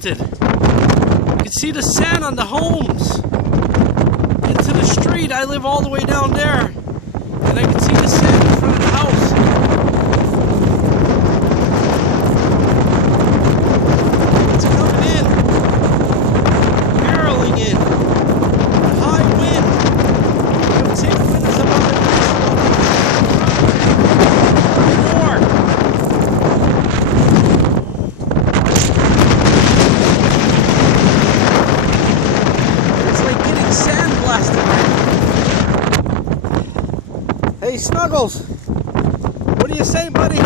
blasted. You can see the sand on the homes. Into the street. I live all the way down there. And I can see the sand in front of the house. It's coming in. Barreling in. A high wind. I would say the wind is about at least more. It's like getting sand blasted. Hey, Snuggles, what do you say, buddy?